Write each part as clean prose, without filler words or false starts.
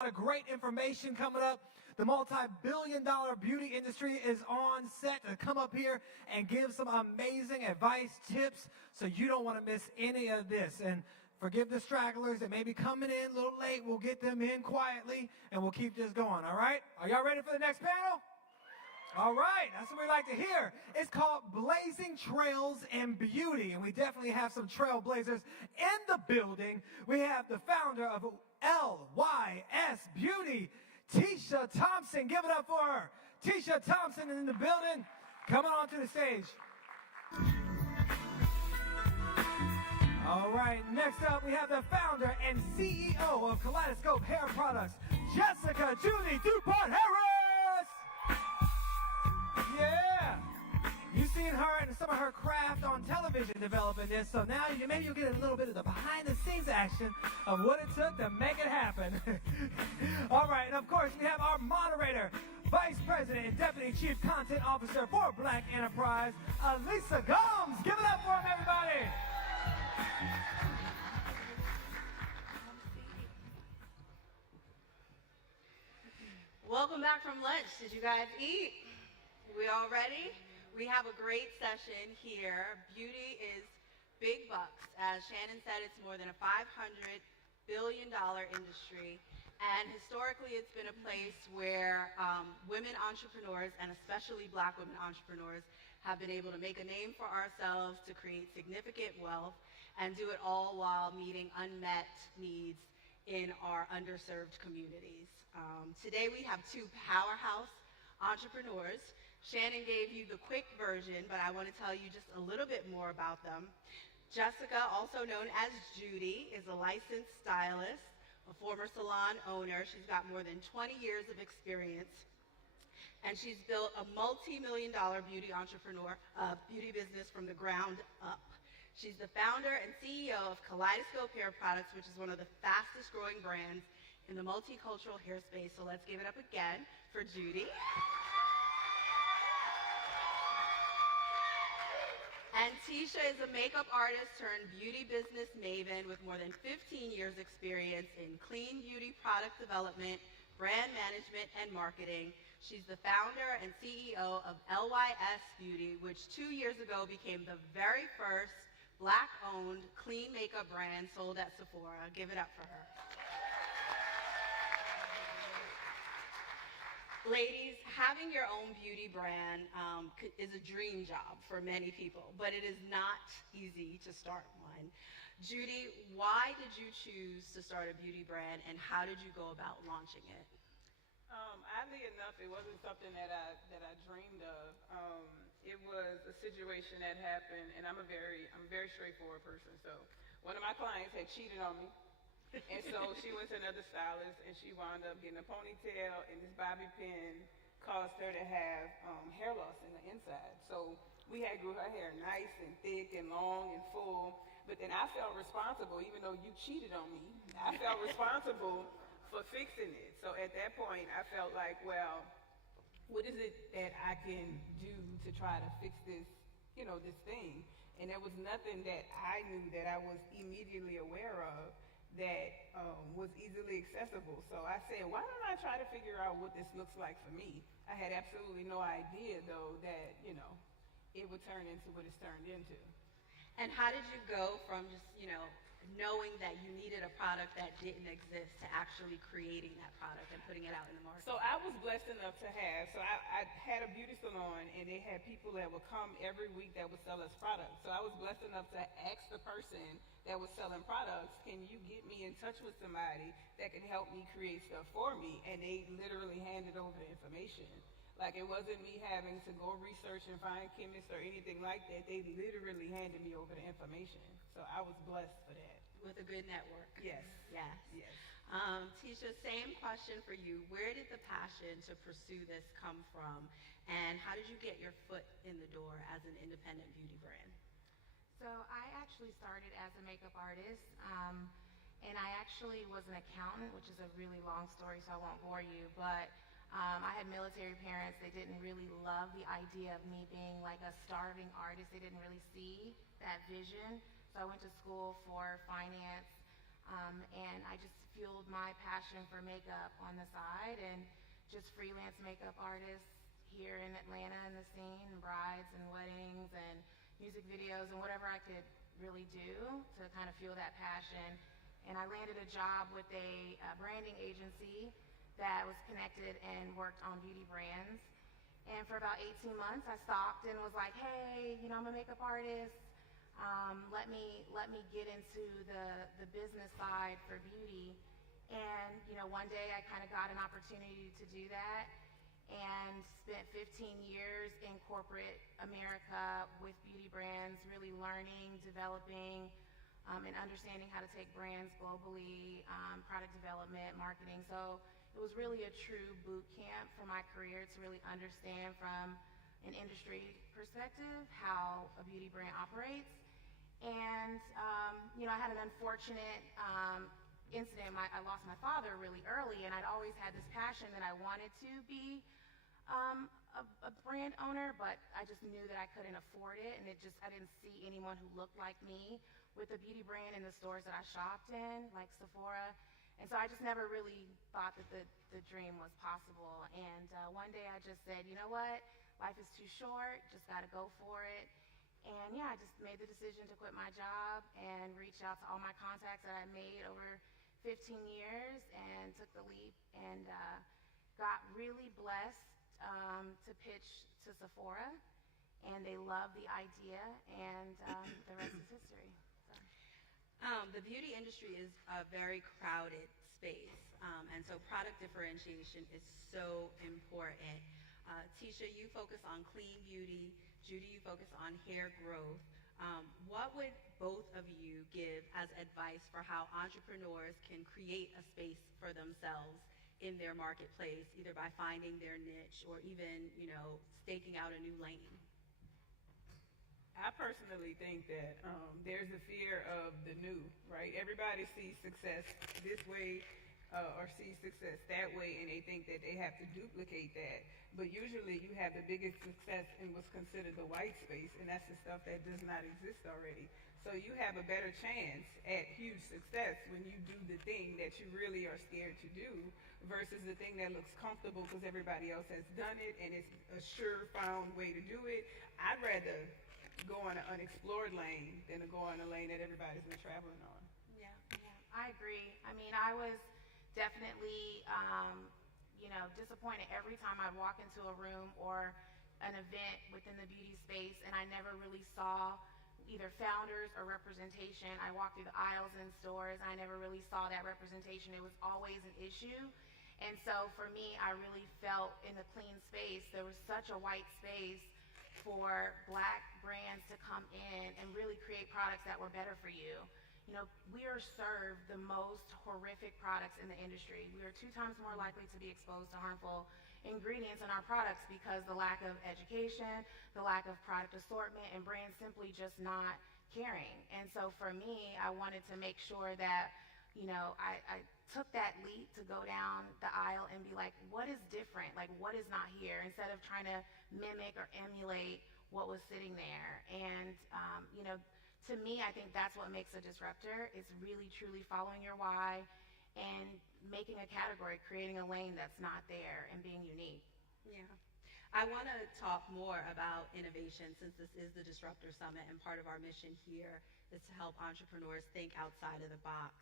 A lot of great information coming up. The multi-billion-dollar beauty industry is on set to come up here and give some amazing advice, tips, so you don't want to miss any of this. And forgive the stragglers that may be coming in a little late. We'll get them in quietly, and we'll keep this going, all right? Are y'all ready for the next panel? All right, that's what we like to hear. It's called Blazing Trails in Beauty, and we definitely have some trailblazers in the building. We have the founder of LYS Beauty, Tisha Thompson. Give it up for her. Tisha Thompson in the building. Coming on to the stage. All right, next up we have the founder and CEO of Kaleidoscope Hair Products, Jesseca Judy Dupart Harris. Yeah. You've seen her and some of her craft on television developing this, so now maybe you'll get a little bit of the behind-the-scenes action of what it took to make it happen. All right, and of course we have our moderator, Vice President and Deputy Chief Content Officer for Black Enterprise, Alisa Gumbs. Give it up for him, everybody. Welcome back from lunch. Did you guys eat? We all ready? We have a great session here. Beauty is big bucks. As Shannon said, it's more than a $500 billion industry. And historically, it's been a place where women entrepreneurs, and especially Black women entrepreneurs, have been able to make a name for ourselves, to create significant wealth, and do it all while meeting unmet needs in our underserved communities. Today, we have two powerhouse entrepreneurs. Shannon gave you the quick version, but I want to tell you just a little bit more about them. Jesseca, also known as Judy, is a licensed stylist, a former salon owner. She's got more than 20 years of experience, and she's built a multi-million-dollar beauty business from the ground up. She's the founder and CEO of Kaleidoscope Hair Products, which is one of the fastest growing brands in the multicultural hair space. So let's give it up again for Judy. And Tisha is a makeup artist turned beauty business maven with more than 15 years experience in clean beauty product development, brand management, and marketing. She's the founder and CEO of LYS Beauty, which 2 years ago became the very first Black-owned clean makeup brand sold at Sephora. Give it up for her. Ladies, having your own beauty brand is a dream job for many people, but it is not easy to start one. Judy, why did you choose to start a beauty brand, and how did you go about launching it? Oddly enough, it wasn't something that I dreamed of. It was a situation that happened, and I'm a very straightforward person. So one of my clients had cheated on me. And so she went to another stylist, and she wound up getting a ponytail, and this bobby pin caused her to have hair loss in the inside. So we had grew her hair nice and thick and long and full, but then I felt responsible, even though you cheated on me, I felt responsible for fixing it. So at that point, I felt like, well, what is it that I can do to try to fix this, this thing? And there was nothing that I knew that I was immediately aware of that was easily accessible. So I said, why don't I try to figure out what this looks like for me? I had absolutely no idea, though, that, it would turn into what it's turned into. And how did you go from just, knowing that you needed a product that didn't exist to actually creating that product and putting it out in the market? So I was blessed enough to have, I had a beauty salon, and they had people that would come every week that would sell us products. So I was blessed enough to ask the person that was selling products, can you get me in touch with somebody that could help me create stuff for me? And they literally handed over the information. Like, it wasn't me having to go research and find chemists or anything like that. They literally handed me over the information. So I was blessed for that. With a good network. Yes. Yes. Yes. Tisha, same question for you. Where did the passion to pursue this come from? And how did you get your foot in the door as an independent beauty brand? So I actually started as a makeup artist, and I actually was an accountant, which is a really long story, so I won't bore you, but I had military parents. They didn't really love the idea of me being like a starving artist. They didn't really see that vision. So I went to school for finance, and I just fueled my passion for makeup on the side, and just freelance makeup artist here in Atlanta in the scene, brides and weddings and music videos and whatever I could really do to kind of fuel that passion. And I landed a job with a branding agency that was connected and worked on beauty brands. And for about 18 months, I stopped and was like, hey, you know, I'm a makeup artist. Let me get into the business side for beauty. And, you know, one day I kind of got an opportunity to do that and spent 15 years in corporate America with beauty brands, really learning, developing, and understanding how to take brands globally, product development, marketing. So it was really a true boot camp for my career to really understand from an industry perspective how a beauty brand operates. And, you know, I had an unfortunate incident. I lost my father really early, and I'd always had this passion that I wanted to be a brand owner, but I just knew that I couldn't afford it, and I didn't see anyone who looked like me with a beauty brand in the stores that I shopped in, like Sephora. And so I just never really thought that the dream was possible. And one day I just said, you know what, life is too short, just gotta go for it. And yeah, I just made the decision to quit my job and reach out to all my contacts that I made over 15 years and took the leap and got really blessed to pitch to Sephora, and they loved the idea, and the rest is history. So. The beauty industry is a very crowded space, and so product differentiation is so important. Tisha, you focus on clean beauty. Judy, you focus on hair growth. What would both of you give as advice for how entrepreneurs can create a space for themselves in their marketplace, either by finding their niche or even, you know, staking out a new lane? I personally think that there's a fear of the new, right? Everybody sees success this way or sees success that way, and they think that they have to duplicate that. But usually you have the biggest success in what's considered the white space, and that's the stuff that does not exist already. So you have a better chance at huge success when you do the thing that you really are scared to do versus the thing that looks comfortable because everybody else has done it and it's a sure-found way to do it. I'd rather go on an unexplored lane than to go on a lane that everybody's been traveling on. Yeah, I agree. I mean, I was definitely, you know, disappointed every time I'd walk into a room or an event within the beauty space and I never really saw either founders or representation. I walked through the aisles in stores and I never really saw that representation. It was always an issue. And so for me, I really felt in the clean space, there was such a white space for Black brands to come in and really create products that were better for you. You know, we are served the most horrific products in the industry. We are 2 times more likely to be exposed to harmful ingredients in our products because the lack of education, the lack of product assortment, and brands simply just not caring. And so for me, I wanted to make sure that, you know, I took that leap to go down the aisle and be like, what is different? Like, what is not here? Instead of trying to mimic or emulate what was sitting there. And, you know, to me, I think that's what makes a disruptor. It's really, truly following your why and making a category, creating a lane that's not there and being unique. Yeah. I want to talk more about innovation since this is the Disruptor Summit, and part of our mission here is to help entrepreneurs think outside of the box.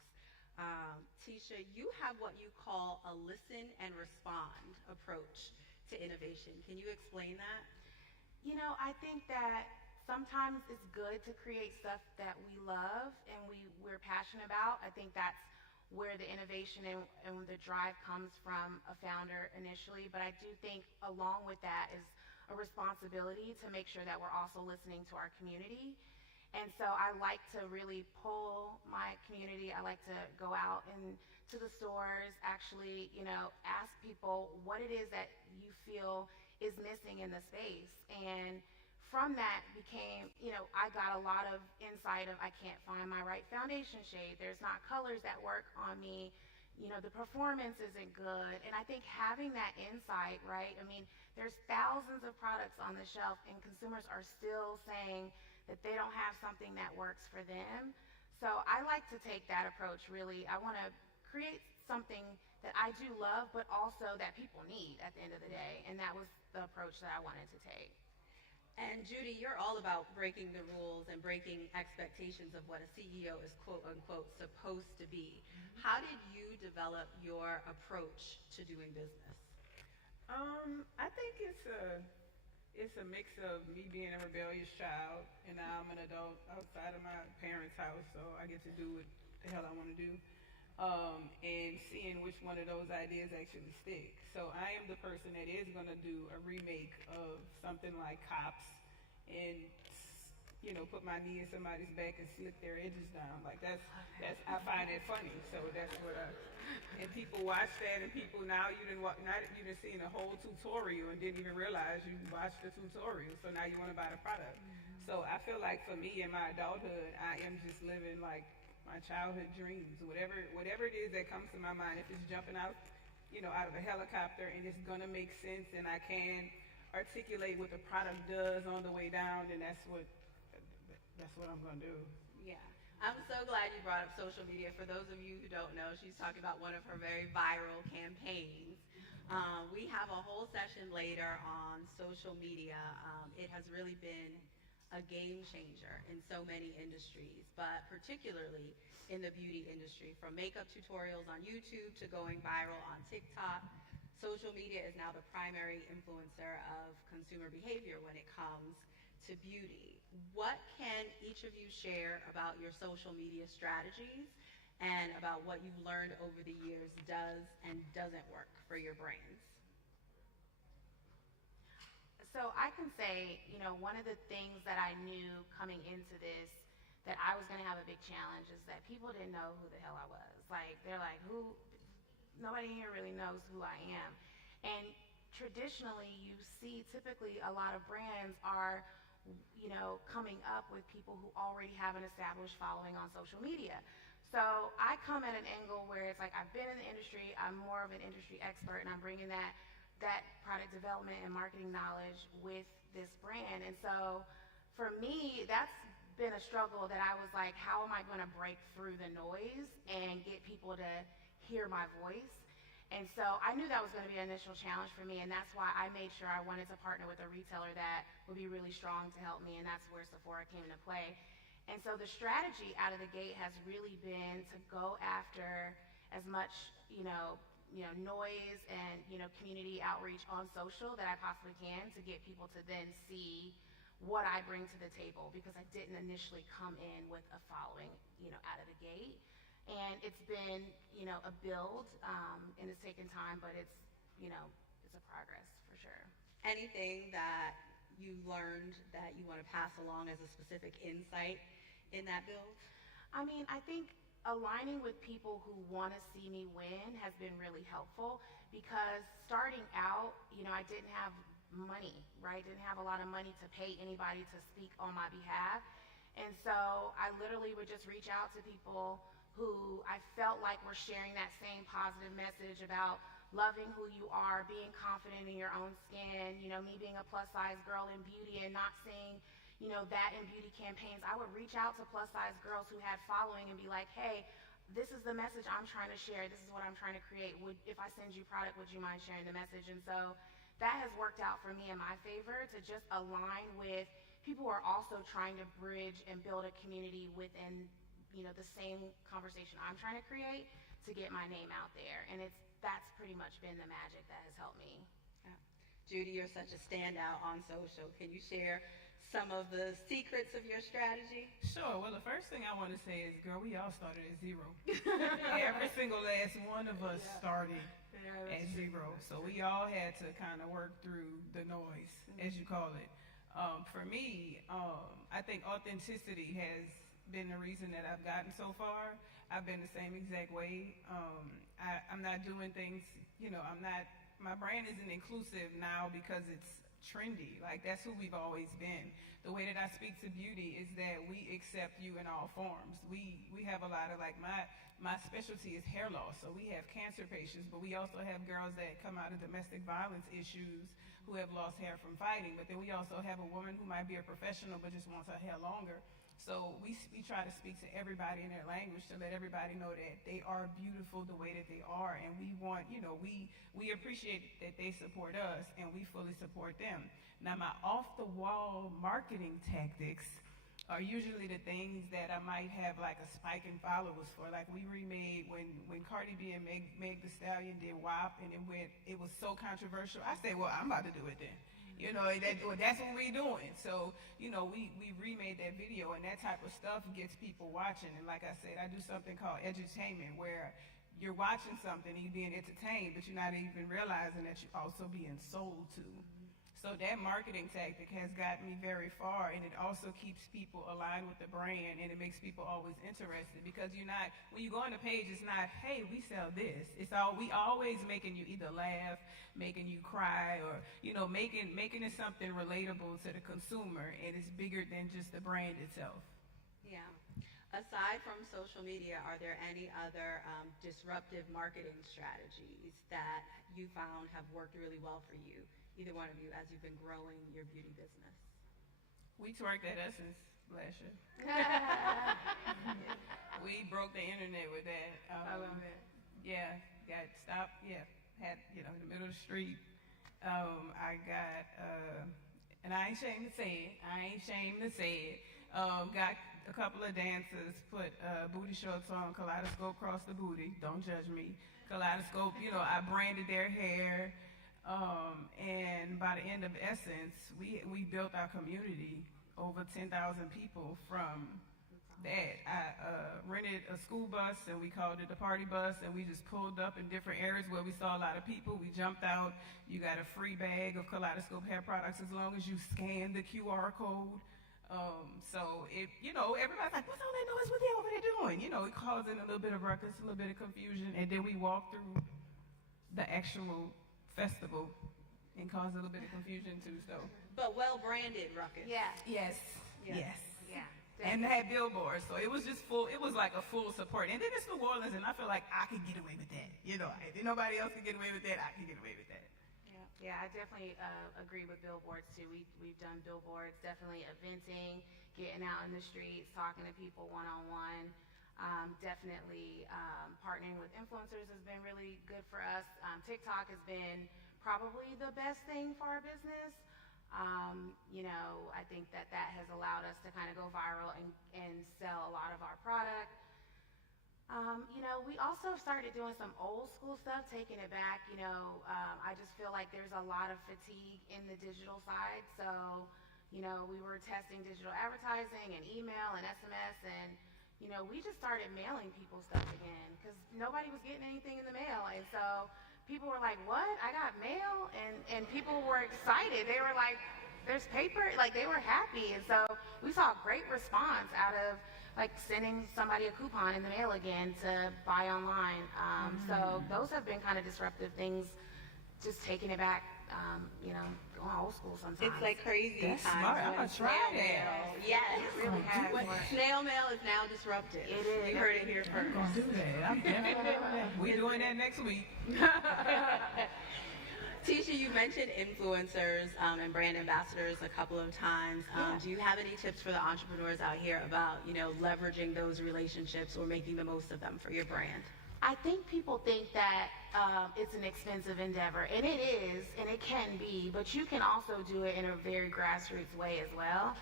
Tisha, you have what you call a listen and respond approach to innovation. Can you explain that? You know, I think that sometimes it's good to create stuff that we love and we're passionate about. I think that's where the innovation and the drive comes from a founder initially. But I do think along with that is a responsibility to make sure that we're also listening to our community. And so I like to really pull my community. I like to go out into the stores, actually, you know, ask people what it is that you feel is missing in the space. And from that became, you know, I got a lot of insight of I can't find my right foundation shade. There's not colors that work on me. You know, the performance isn't good. And I think having that insight, right? I mean, there's thousands of products on the shelf and consumers are still saying that they don't have something that works for them. So I like to take that approach really. I want to create something that I do love, but also that people need at the end of the day. And that was the approach that I wanted to take. And Judy, you're all about breaking the rules and breaking expectations of what a CEO is quote unquote supposed to be. How did you develop your approach to doing business? I think it's a mix of me being a rebellious child, and now I'm an adult outside of my parents' house, so I get to do what the hell I want to do, and seeing which one of those ideas actually stick. So I am the person that is going to do a remake of something like Cops and, you know, put my knee in somebody's back and slick their edges down. Like that's I find it funny. So that's what and people watch that, and people now you didn't seen a whole tutorial and didn't even realize you watched the tutorial. So now you want to buy the product. So I feel like for me in my adulthood, I am just living like my childhood dreams, whatever it is that comes to my mind. If it's jumping out, you know, out of a helicopter and it's gonna make sense and I can articulate what the product does on the way down, then that's what I'm gonna do. Yeah. I'm so glad you brought up social media. For those of you who don't know, she's talking about one of her very viral campaigns. We have a whole session later on social media. It has really been a game changer in so many industries, but particularly in the beauty industry. From makeup tutorials on YouTube to going viral on TikTok, social media is now the primary influencer of consumer behavior when it comes to beauty. What can each of you share about your social media strategies and about what you've learned over the years does and doesn't work for your brands? So I can say, you know, one of the things that I knew coming into this that I was going to have a big challenge is that people didn't know who the hell I was. Like, they're like, nobody here really knows who I am. And traditionally, you see typically a lot of brands are, you know, coming up with people who already have an established following on social media. So I come at an angle where it's like, I've been in the industry, I'm more of an industry expert, and I'm bringing that product development and marketing knowledge with this brand. And so for me, that's been a struggle that I was like, how am I going to break through the noise and get people to hear my voice? And so I knew that was going to be an initial challenge for me, and that's why I made sure I wanted to partner with a retailer that would be really strong to help me, and that's where Sephora came into play. And so the strategy out of the gate has really been to go after as much, noise and, community outreach on social that I possibly can to get people to then see what I bring to the table, because I didn't initially come in with a following, out of the gate. And it's been, a build, and it's taken time, but it's a progress for sure. Anything that you learned that you want to pass along as a specific insight in that build? I mean, I think aligning with people who want to see me win has been really helpful, because starting out, I didn't have money, right? Didn't have a lot of money to pay anybody to speak on my behalf. And so I literally would just reach out to people who I felt like were sharing that same positive message about loving who you are, being confident in your own skin, me being a plus size girl in beauty and not seeing, that in beauty campaigns. I would reach out to plus size girls who had following and be like, hey, this is the message I'm trying to share. This is what I'm trying to create. If I send you product, would you mind sharing the message? And so that has worked out for me in my favor, to just align with people who are also trying to bridge and build a community within, the same conversation I'm trying to create, to get my name out there. And that's pretty much been the magic that has helped me. Yeah. Judy, you're such a standout on social. Can you share some of the secrets of your strategy? Sure. Well, the first thing I want to say is, girl, we all started at zero. Every single last one of us started at zero. So we all had to kind of work through the noise, as you call it. For me, I think authenticity has been the reason that I've gotten so far. I've been the same exact way. I'm not doing things, my brand isn't inclusive now because it's trendy. Like, that's who we've always been. The way that I speak to beauty is that we accept you in all forms. We have a lot of, like, my specialty is hair loss, so we have cancer patients, but we also have girls that come out of domestic violence issues who have lost hair from fighting. But then we also have a woman who might be a professional but just wants her hair longer. So we try to speak to everybody in their language to let everybody know that they are beautiful the way that they are, and we want, we appreciate that they support us, and we fully support them. Now, my off-the-wall marketing tactics are usually the things that I might have like a spike in followers for. Like we remade when Cardi B and Meg Thee Stallion did WAP, and it was so controversial. I said, well, I'm about to do it then. That's what we're doing. So, we remade that video, and that type of stuff gets people watching. And like I said, I do something called edutainment, where you're watching something and you're being entertained, but you're not even realizing that you're also being sold to. So that marketing tactic has gotten me very far, and it also keeps people aligned with the brand, and it makes people always interested, because when you go on the page, it's not, hey, we sell this. We always making you either laugh, making you cry, or, making it something relatable to the consumer, and it's bigger than just the brand itself. Yeah. Aside from social media, are there any other disruptive marketing strategies that you found have worked really well for you, either one of you, as you've been growing your beauty business? We twerked at Essence last year. We broke the internet with that. I love it. Yeah, got stopped. Yeah, had in the middle of the street. I got, and I ain't ashamed to say it. Got a couple of dancers put booty shorts on, Kaleidoscope across the booty. Don't judge me. Kaleidoscope. I branded their hair. And by the end of Essence, we built our community, over 10,000 people from that. I rented a school bus, and we called it the party bus, and we just pulled up in different areas where we saw a lot of people. We jumped out. You got a free bag of Kaleidoscope hair products as long as you scan the QR code. So everybody's like, what's all that noise? What they over there doing? It causing a little bit of ruckus, a little bit of confusion, and then we walked through the actual festival and caused a little bit of confusion too. So, but well branded ruckus. Yeah. Yes. Yeah. And they had billboards, so it was just full. It was like a full support. And then it's New Orleans, and I feel like I could get away with that. If nobody else could get away with that, I can get away with that. Yeah, I definitely agree with billboards too. We've done billboards, definitely eventing, getting out in the streets, talking to people one-on-one. Definitely partnering with influencers has been really good for us. TikTok has been probably the best thing for our business. I think that has allowed us to kind of go viral and sell a lot of our product. We also started doing some old school stuff, taking it back. I just feel like there's a lot of fatigue in the digital side. So, we were testing digital advertising and email and SMS, and we just started mailing people stuff again because nobody was getting anything in the mail. And so people were like, what? I got mail? And people were excited. They were like, there's paper? Like, they were happy. And so we saw a great response out of like sending somebody a coupon in the mail again to buy online. So those have been kind of disruptive things, just taking it back, going old school sometimes. It's like crazy. That's smart. I'm gonna try that. Yes. It really has worked. Snail mail is now disrupted. It is. You heard it here I'm first. gonna do that. I'm definitely doing that. We're doing that next week. Tisha, you mentioned influencers and brand ambassadors a couple of times. Do you have any tips for the entrepreneurs out here about, leveraging those relationships or making the most of them for your brand? I think people think that it's an expensive endeavor, and it is, and it can be, but you can also do it in a very grassroots way as well.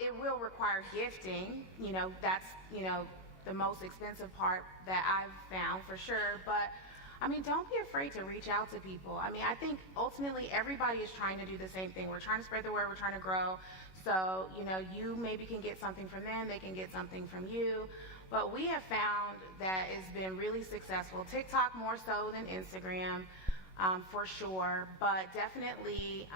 It will require gifting, that's, the most expensive part that I've found for sure, but don't be afraid to reach out to people. I think ultimately everybody is trying to do the same thing. We're trying to spread the word, we're trying to grow, so, you maybe can get something from them, they can get something from you. But we have found that it's been really successful. TikTok more so than Instagram, for sure. But definitely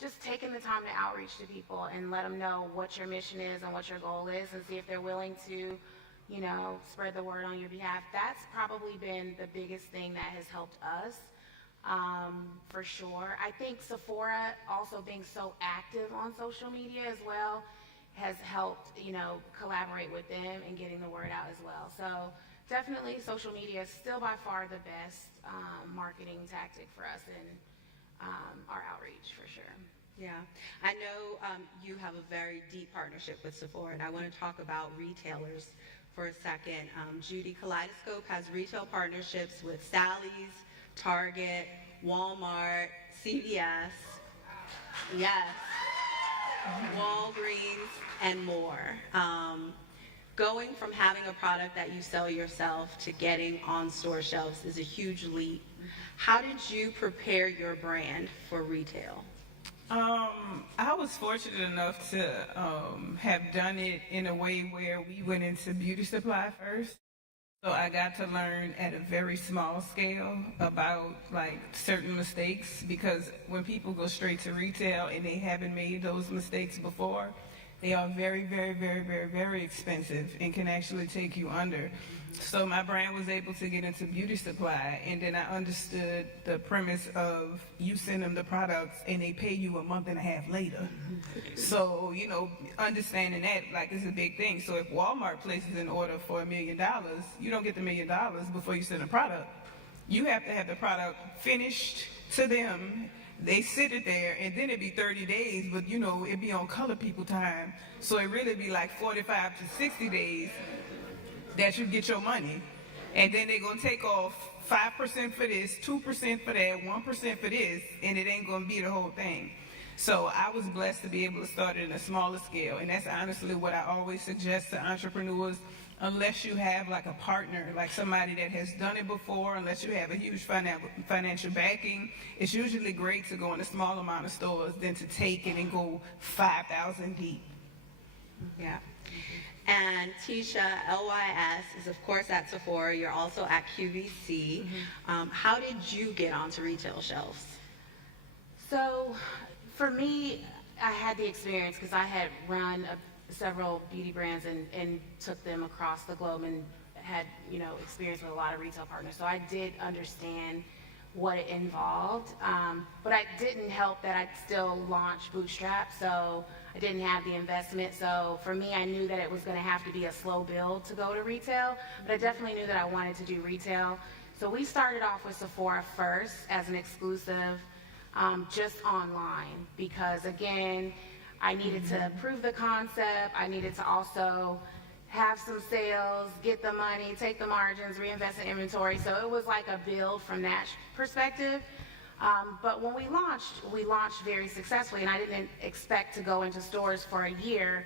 just taking the time to outreach to people and let them know what your mission is and what your goal is, and see if they're willing to, spread the word on your behalf. That's probably been the biggest thing that has helped us, for sure. I think Sephora also being so active on social media as well has helped, collaborate with them and getting the word out as well. So definitely social media is still by far the best marketing tactic for us in our outreach, for sure. Yeah, I know you have a very deep partnership with Sephora, and I want to talk about retailers for a second. Judy, Kaleidoscope has retail partnerships with Sally's, Target, Walmart, CVS, yes, Walgreens, and more. Going from having a product that you sell yourself to getting on store shelves is a huge leap. How did you prepare your brand for retail? I was fortunate enough to have done it in a way where we went into beauty supply first. So I got to learn at a very small scale about like certain mistakes, because when people go straight to retail and they haven't made those mistakes before, they are very, very, very, very, very expensive and can actually take you under. So my brand was able to get into beauty supply, and then I understood the premise of you send them the products and they pay you a month and a half later. So, you know, understanding that like is a big thing. So if Walmart places an order for $1 million, you don't get the $1 million before you send a product. You have to have the product finished to them. They sit it there, and then it'd be 30 days, but you know, it'd be on color people time. So it really be like 45 to 60 days that you get your money. And then they're gonna take off 5% for this, 2% for that, 1% for this, and it ain't gonna be the whole thing. So I was blessed to be able to start it in a smaller scale, and that's honestly what I always suggest to entrepreneurs. Unless you have like a partner, like somebody that has done it before, unless you have a huge financial backing, it's usually great to go in a small amount of stores than to take it and go 5,000 deep. Yeah. And Tisha, LYS, is of course at Sephora. You're also at QVC. How did you get onto retail shelves? So for me, I had the experience because I had run several beauty brands and took them across the globe and had, you know, experience with a lot of retail partners. So I did understand what it involved, but it didn't help that I still launched Bootstrap, so I didn't have the investment. So for me, I knew that it was going to have to be a slow build to go to retail, but I definitely knew that I wanted to do retail. So we started off with Sephora first as an exclusive, just online, because again, I needed to prove the concept. I needed to also have some sales, get the money, take the margins, reinvest in inventory. So it was like a build from that perspective. But when we launched very successfully, and I didn't expect to go into stores for a year.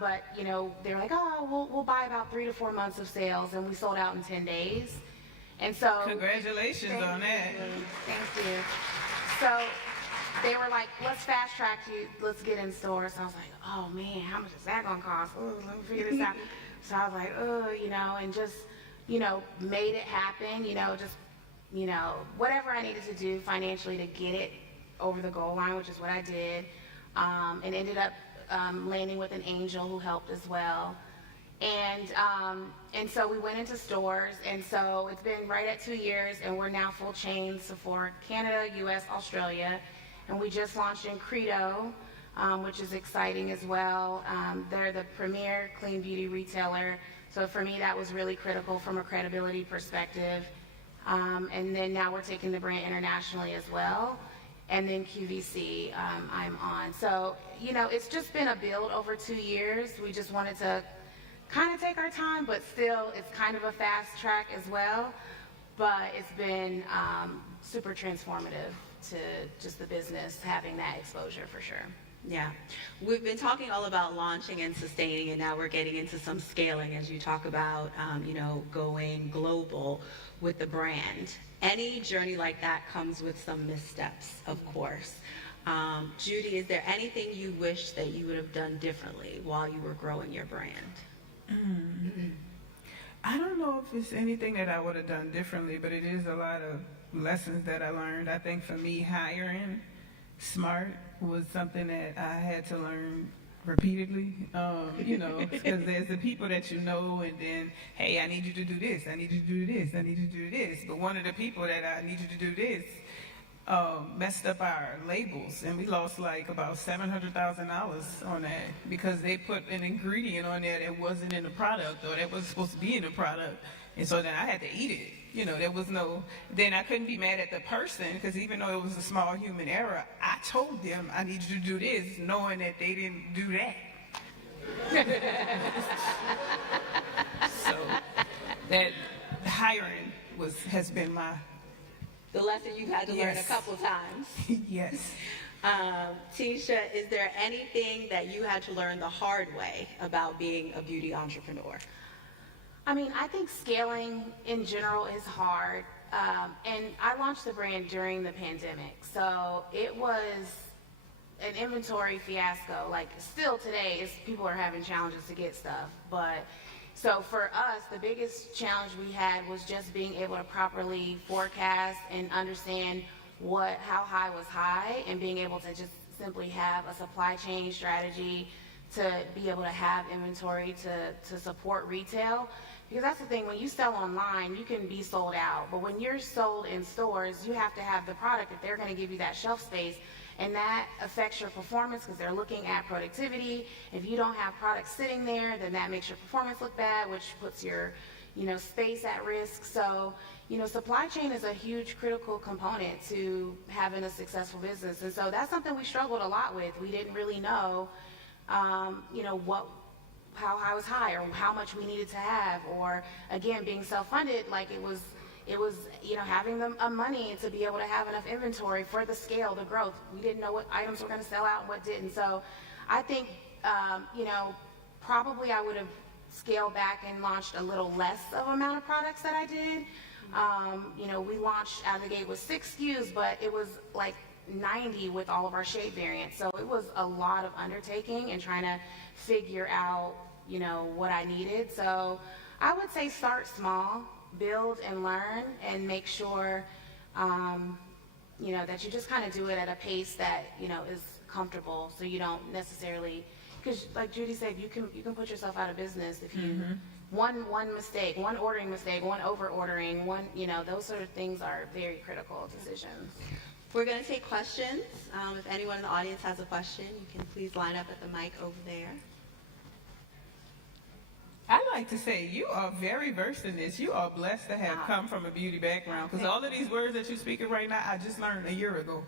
But you know, they were like, oh, we'll buy about 3 to 4 months of sales, and we sold out in 10 days. And so congratulations on that. Thank you. So they were like, let's fast track you, let's get in stores. So I was like, oh man, how much is that gonna cost? Oh, let me figure this out. So I was like, oh, you know, and just, you know, made it happen, you know, just, you know, whatever I needed to do financially to get it over the goal line, which is what I did. And ended up landing with an angel who helped as well. And so we went into stores, and so it's been right at 2 years, and we're now full chain Sephora Canada, US, Australia. And we just launched in Credo, which is exciting as well. They're the premier clean beauty retailer. So for me, that was really critical from a credibility perspective. And then now we're taking the brand internationally as well. And then QVC, I'm on. So, you know, it's just been a build over 2 years. We just wanted to kind of take our time, but still it's kind of a fast track as well. But it's been super transformative to just the business, having that exposure for sure. Yeah, we've been talking all about launching and sustaining, and now we're getting into some scaling as you talk about, you know, going global with the brand. Any journey like that comes with some missteps, of course. Judy, is there anything you wish that you would have done differently while you were growing your brand? I don't know if it's anything that I would have done differently, but it is a lot of lessons that I learned. I think for me, hiring smart was something that I had to learn repeatedly, you know, because there's the people that you know, and then, hey, I need you to do this, I need you to do this, I need you to do this. But one of the people that I need you to do this messed up our labels, and we lost like about $700,000 on that because they put an ingredient on there that wasn't in the product, or that wasn't supposed to be in the product. And so then I had to eat it. there was no, then I couldn't be mad at the person, because even though it was a small human error, I told them I need you to do this, knowing that they didn't do that. So that hiring has been The lesson you've had to learn a couple times. yes. Tisha, is there anything that you had to learn the hard way about being a beauty entrepreneur? I mean, I think scaling in general is hard. And I launched the brand during the pandemic. So it was an inventory fiasco. Like, still today, people are having challenges to get stuff. But so for us, the biggest challenge we had was just being able to properly forecast and understand how high was high, and being able to just simply have a supply chain strategy to be able to have inventory to support retail. Because that's the thing, when you sell online, you can be sold out. But when you're sold in stores, you have to have the product if they're going to give you that shelf space. And that affects your performance, because they're looking at productivity. If you don't have products sitting there, then that makes your performance look bad, which puts your space at risk. So, supply chain is a huge critical component to having a successful business. And so that's something we struggled a lot with. We didn't really know, how high was high, or how much we needed to have, or again, being self-funded, like it was, having the money to be able to have enough inventory for the scale, the growth. We didn't know what items were going to sell out and what didn't. So I think, probably I would have scaled back and launched a little less of amount of products that I did. We launched out of the gate with 6 SKUs, but it was like 90 with all of our shade variants. So it was a lot of undertaking and trying to figure out, what I needed. So I would say start small, build and learn, and make sure, that you just kind of do it at a pace that, is comfortable, so you don't necessarily, because like Judy said, you can put yourself out of business if you, one mistake, one ordering mistake, one over ordering, those sort of things are very critical decisions. We're going to take questions. If anyone in the audience has a question, you can please line up at the mic over there. I like to say you are very versed in this. You are blessed to have come from a beauty background, because all of these words that you're speaking right now, I just learned a year ago.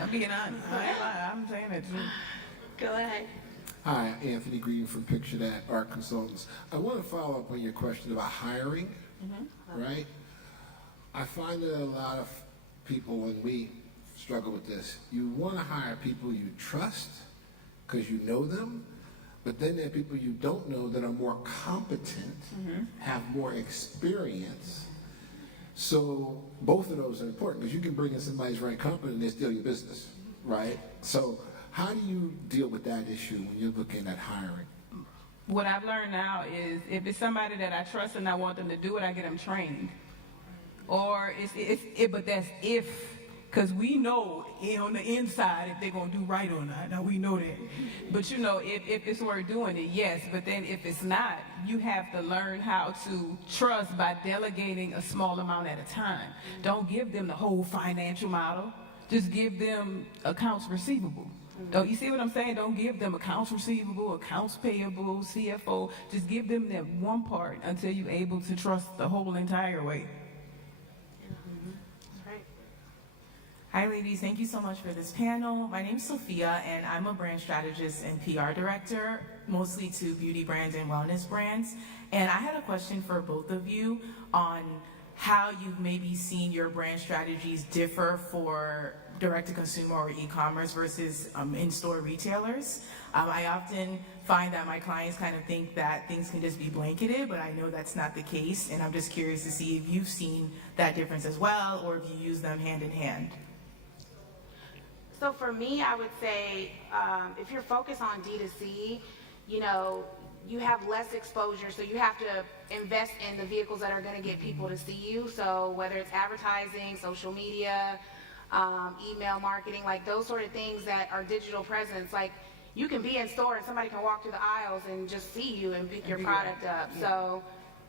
I'm being honest. I ain't lying. I'm saying it too. Go ahead. Hi, Anthony Green from Picture That Art Consultants. I want to follow up on your question about hiring, right? I find that a lot of people, when we struggle with this, you want to hire people you trust because you know them, but then there are people you don't know that are more competent, have more experience. So both of those are important, because you can bring in somebody who's very competent and they're still your business, right? So how do you deal with that issue when you're looking at hiring? What I've learned now is, if it's somebody that I trust and I want them to do it, I get them trained. Or but that's if, because we know on the inside if they're going to do right or not. Now, we know that. But, if it's worth doing it, yes. But then if it's not, you have to learn how to trust by delegating a small amount at a time. Don't give them the whole financial model. Just give them accounts receivable. Don't you see what I'm saying? Don't give them accounts receivable, accounts payable, CFO. Just give them that one part until you're able to trust the whole entire way. Hi ladies, thank you so much for this panel. My name's Sophia and I'm a brand strategist and PR director, mostly to beauty brands and wellness brands. And I had a question for both of you on how you've maybe seen your brand strategies differ for direct-to-consumer or e-commerce versus in-store retailers. I often find that my clients kind of think that things can just be blanketed, but I know that's not the case. And I'm just curious to see if you've seen that difference as well, or if you use them hand in hand. So for me, I would say if you're focused on D2C, you have less exposure, so you have to invest in the vehicles that are going to get people to see you. So whether it's advertising, social media, email marketing, like those sort of things that are digital presence. Like, you can be in store and somebody can walk through the aisles and just see you and pick your product up. So,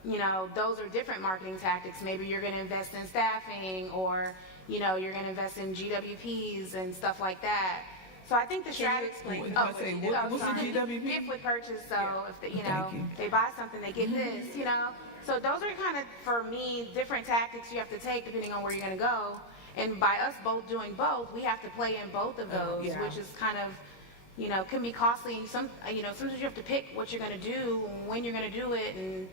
those are different marketing tactics. Maybe you're going to invest in staffing, or you're going to invest in GWPs and stuff like that. So I think the Can you strategy. explain? I say, what's the GWP? Gift with purchase. So if they, Thank you. they buy something, they get this. So those are kind of, for me, different tactics you have to take depending on where you're going to go. And by us both doing both, we have to play in both of those, Yeah. which is kind of, can be costly. Sometimes you have to pick what you're going to do, when you're going to do it,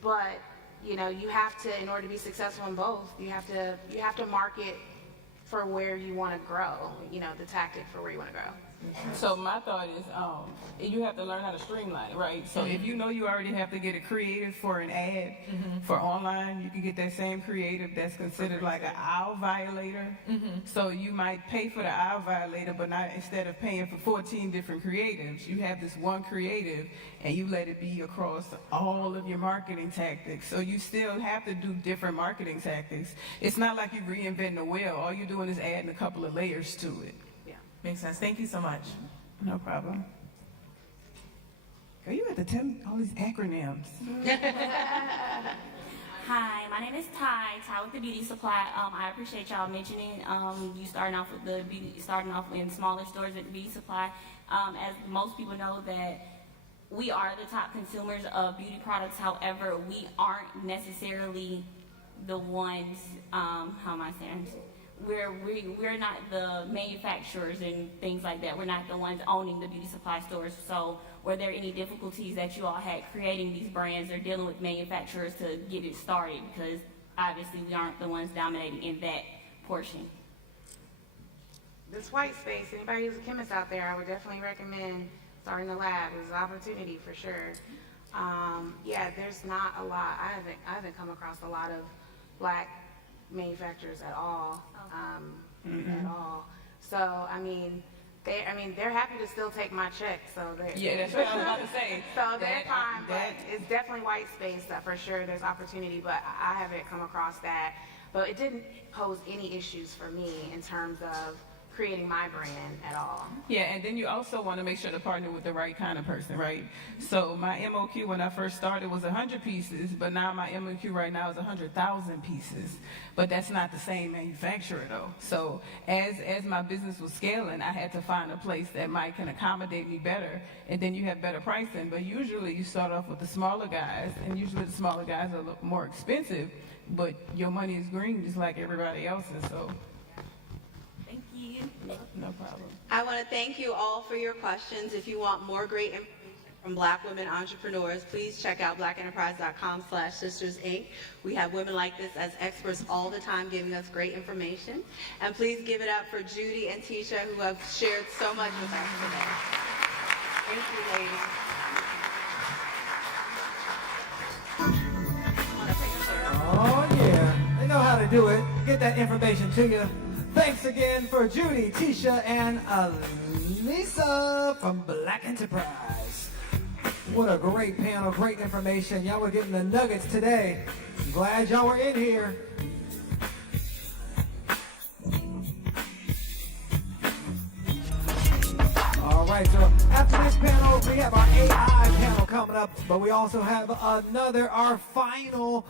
but you have to, in order to be successful in both, you have to market for where you want to grow. The tactic for where you want to grow. So my thought is, you have to learn how to streamline it, right? So if you know you already have to get a creative for an ad, for online, you can get that same creative that's considered like an aisle violator. So you might pay for the aisle violator, but not, instead of paying for 14 different creatives, you have this one creative and you let it be across all of your marketing tactics. So you still have to do different marketing tactics. It's not like you're reinventing the wheel. All you're doing is adding a couple of layers to it. Makes sense. Thank you so much. No problem. Girl, you have to tell me all these acronyms. Hi, my name is Ty with the Beauty Supply. I appreciate y'all mentioning you starting off in smaller stores at the Beauty Supply. As most people know that we are the top consumers of beauty products. However, we aren't necessarily the ones. How am I saying? We're not the manufacturers and things like that. We're not the ones owning the beauty supply stores. So were there any difficulties that you all had creating these brands or dealing with manufacturers to get it started? Because obviously we aren't the ones dominating in that portion. This white space, anybody who's a chemist out there, I would definitely recommend starting a lab. It's an opportunity for sure. There's not a lot. I haven't come across a lot of black manufacturers at all. At all. So they're happy to still take my check. So That's what I was about to say. So they're fine, but it's definitely white space that for sure there's opportunity. But I haven't come across that. But it didn't pose any issues for me in terms of creating my brand at all. Yeah, and then you also want to make sure to partner with the right kind of person, right? So my MOQ when I first started was 100 pieces, but now my MOQ right now is 100,000 pieces. But that's not the same manufacturer though. So as my business was scaling, I had to find a place that can accommodate me better, and then you have better pricing. But usually you start off with the smaller guys, and usually the smaller guys are a little more expensive, but your money is green just like everybody else's. So. Thank you. No problem. I want to thank you all for your questions. If you want more great information from Black women entrepreneurs, please check out blackenterprise.com/SistersInc. We have women like this as experts all the time giving us great information. And please give it up for Judy and Tisha who have shared so much with us today. Thank you, ladies. Oh yeah, they know how to do it. Get that information to you. Thanks again for Judy, Tisha, and Alisa from Black Enterprise. What a great panel, great information. Y'all were getting the nuggets today. I'm glad y'all were in here. All right, so after this panel, we have our AI panel coming up, but we also have our final